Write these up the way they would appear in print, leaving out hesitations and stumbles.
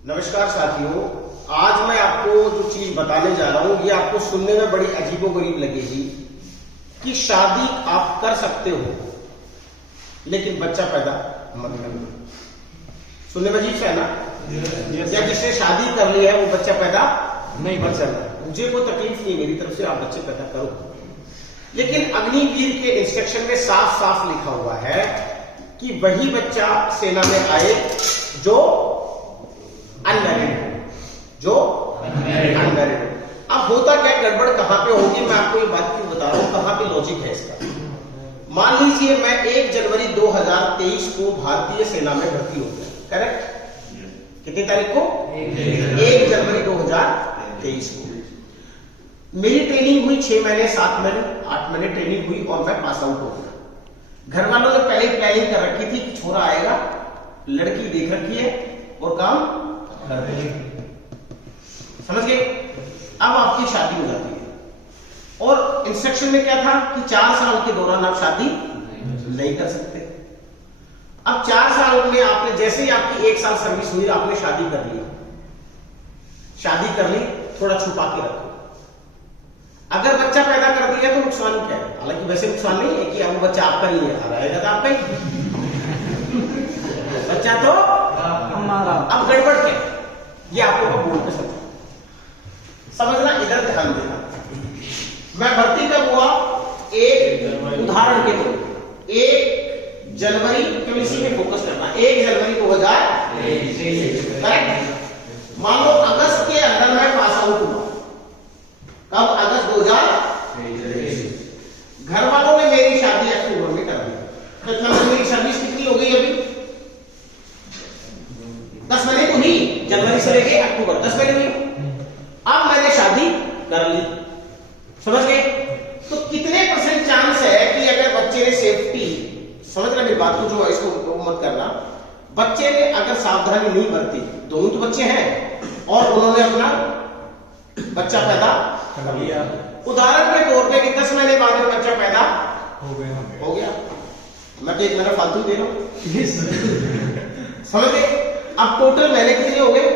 नमस्कार साथियों, आज मैं आपको जो चीज बताने जा रहा हूं ये आपको सुनने में बड़ी अजीबोगरीब लगेगी कि शादी आप कर सकते हो लेकिन बच्चा पैदा मत करना। सुनने में अजीब है ना? या जिसने शादी कर ली है वो बच्चा पैदा नहीं कर सकता। मुझे कोई तकलीफ नहीं मेरी तरफ से, आप बच्चे पैदा करो, लेकिन अग्निवीर के इंस्ट्रक्शन में साफ साफ लिखा हुआ है कि वही बच्चा सेना में आए जो अनमैरिड, जो अनमैरिड। अब होता क्या, गड़बड़ कहां पे होगी, मैं आपको ये बात क्यों बता रहा हूं, कहां पे लॉजिक है इसका। मान लीजिए मैं 1 जनवरी 2023 को भारतीय सेना में भर्ती हो गया, करेक्ट? कितनी तारीख को? 1 जनवरी 2023 को मेरी ट्रेनिंग हुई 6 महीने, 7 महीने, 8 महीने ट्रेनिंग हुई और मैं पास आउट हो गया। घर वालों ने पहले ही प्लानिंग कर रखी थी कि छोरा आएगा, लड़की देख रखी है और काम कर देंगे, समझ गए? अब आपकी शादी हो जाती है और इंस्ट्रक्शन में क्या था कि 4 साल के दौरान आप शादी नहीं कर सकते। अब 4 साल में आपने, जैसे ही आपकी 1 साल सर्विस हुई, आपने शादी कर ली, शादी कर ली, थोड़ा छुपा के रखो। अगर बच्चा पैदा कर दिया तो नुकसान क्या है? हालांकि वैसे नुकसान नहीं है कि अब वो बच्चा आपका नहीं है, रहेगा तो आपका ही बच्चा तो हमारा। अब गड़बड़ क्या है ये आपको मैं बोल के समझना, इधर ध्यान देना। मैं भर्ती कब हुआ? एक उदाहरण के तौर, 1 जनवरी, क्यों इसी में फोकस करना, 1 जनवरी 2023, करेक्ट? मान लो अगस्त के अंदर मैं पास आउट हुआ, कब? अगस्त 2023। घर वालों ने मेरी शादी अक्टूबर में कर दी, तो मेरी सर्विस कितनी हो गई अभी? 10 महीने तो ही, जनवरी से लेके अक्टूबर 10 महीने हुई। अब मैंने शादी कर ली, समझ गए? तो कितने % चांस है कि अगर बच्चे ने सेफ्टी, समझ रहे मेरी बात को, जो इसको मत करना, बच्चे ने अगर सावधानी नहीं बरती, दोनों तो बच्चे हैं और उन्होंने अपना बच्चा पैदा कर लिया, उदाहरण के तौर पे कि 10 महीने बाद में बच्चा पैदा हो गया, मैं तो 1 महीना फालतू दे रहा हूं, समझ गए? अब टोटल महीने कितने हो गए?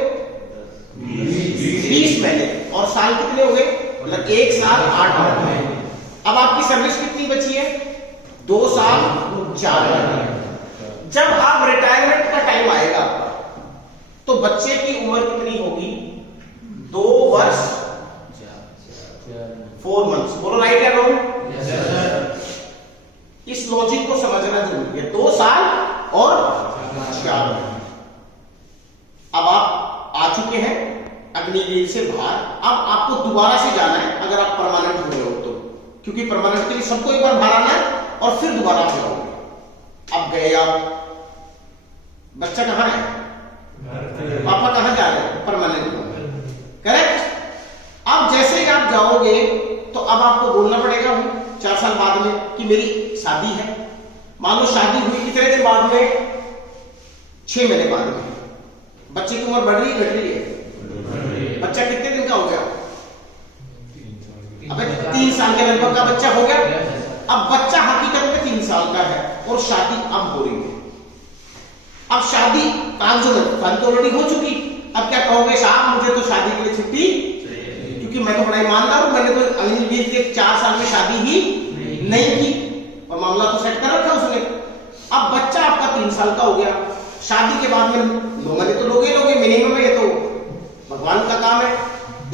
20 महीने, और साल कितने हो गए? मतलब 1 साल 8 महीने। अब आपकी सर्विस कितनी बची है? 2 साल 4 महीने। जब आप रिटायरमेंट का टाइम आएगा तो बच्चे की उम्र कितनी होगी? 2 वर्ष 4 मंथ्स। बोलो राइट या रॉन्ग? इस लॉजिक को समझना जरूरी है। 2 साल और 4 महीने। अब आप आ चुके हैं अग्निवीर से बाहर, अब आपको दोबारा से जाना है अगर आप परमानेंट हो रहे हो तो, क्योंकि परमानेंट के लिए सबको एक बार बाहर आना है और फिर दोबारा आप जाओगे। अब गए आप, बच्चा कहां है? पापा कहां जा रहे हैं? Permanent, correct? अब जैसे ही आप जाओगे तो अब आपको बोलना पड़ेगा 4 साल बाद में कि मेरी शादी है। मान लो शादी हुई कितने दिन बाद में? 6 महीने बाद में। बच्चे की उम्र बढ़ रही है, घट रही है? बच्चा कितने दिन का हो गया? अब 3 साल के लगभग का बच्चा हो गया। अब बच्चा हकीकत में 3 साल का है और शादी अब हो रही है। अब शादी कागजों तो ऑलरेडी हो चुकी। अब क्या कहोगे? साहब मुझे तो शादी के लिए छुट्टी, क्योंकि मैं तो बड़ा ईमानदार हूं, मैंने तो अग्निवीर से 4 साल में शादी ही नहीं की और मामला तो सेट कर रखा उसने। अब बच्चा आपका 3 साल का हो गया, शादी के बाद में 9 महीने तो लोगे मिनिमम, ये तो भगवान का काम है।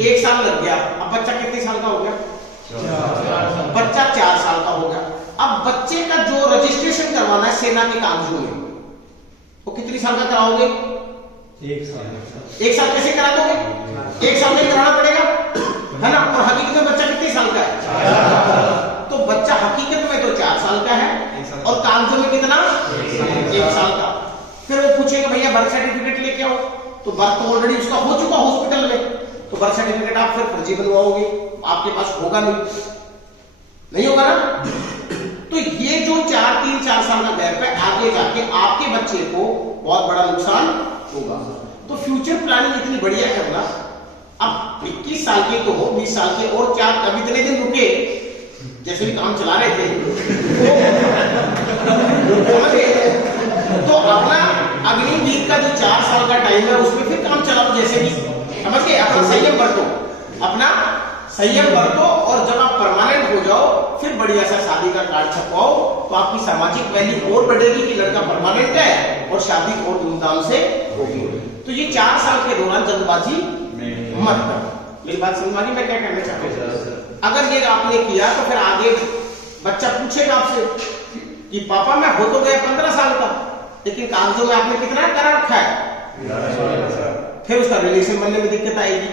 1 साल लग गया, अब बच्चा कितने साल का हो गया? बच्चा 4 साल का हो गया। अब बच्चे का जो रजिस्ट्रेशन करवाना है सेना के कागजों में, वो कितनी साल का कराओगे? 1 साल। 1 साल कैसे करा दोगे? 1 साल में कराना पड़ेगा, है ना? और हकीकत में बच्चा कितने साल का है? तो बच्चा हकीकत में तो 4 साल का है और कागजों में कितना? 1 साल का। फिर वो पूछेगा भैया बर्थ सर्टिफिकेट लेके आओ, तो बर्थ तो ऑलरेडी उसका हो चुका हॉस्पिटल में, तो बर्थ सर्टिफिकेट आप फिर फर्जी बनवाओगे, आपके पास होगा नहीं होगा ना? तो ये जो 3-4 साल का गैप है, आगे जाके आपके बच्चे को बहुत बड़ा नुकसान होगा। तो फ्यूचर प्लानिंग इतनी बढ़िया करना। अब 21 साल के तो हो, 20 साल के और 4, अब इतने दिन रुके, जैसे भी काम चला रहे थे तो अपना अग्निवीर का जो 4 साल का टाइम है उसमें फिर काम चलाओ, जैसे भी समझ गए। अपना संयम बरतो, अपना संयम बरतो, और जब आप परमानेंट हो जाओ फिर बढ़िया सा शादी का कार्ड छपवाओ, तो आपकी सामाजिक वैल्यू और बढ़ेगी कि लड़का परमानेंट है और शादी और धूमधाम से होगी। तो ये 4 साल के दौरान जल्दबाजी मत करो। मेरी बात समझ में आई मैं क्या कहना चाहता हूँ? अगर ये आपने किया तो फिर आगे बच्चा पूछेगा आपसे कि पापा मैं हो तो गया 15 साल का, लेकिन कागजों में आपने कितना करा रखा है, फिर उसका रिलेशन बनने में दिक्कत आएगी।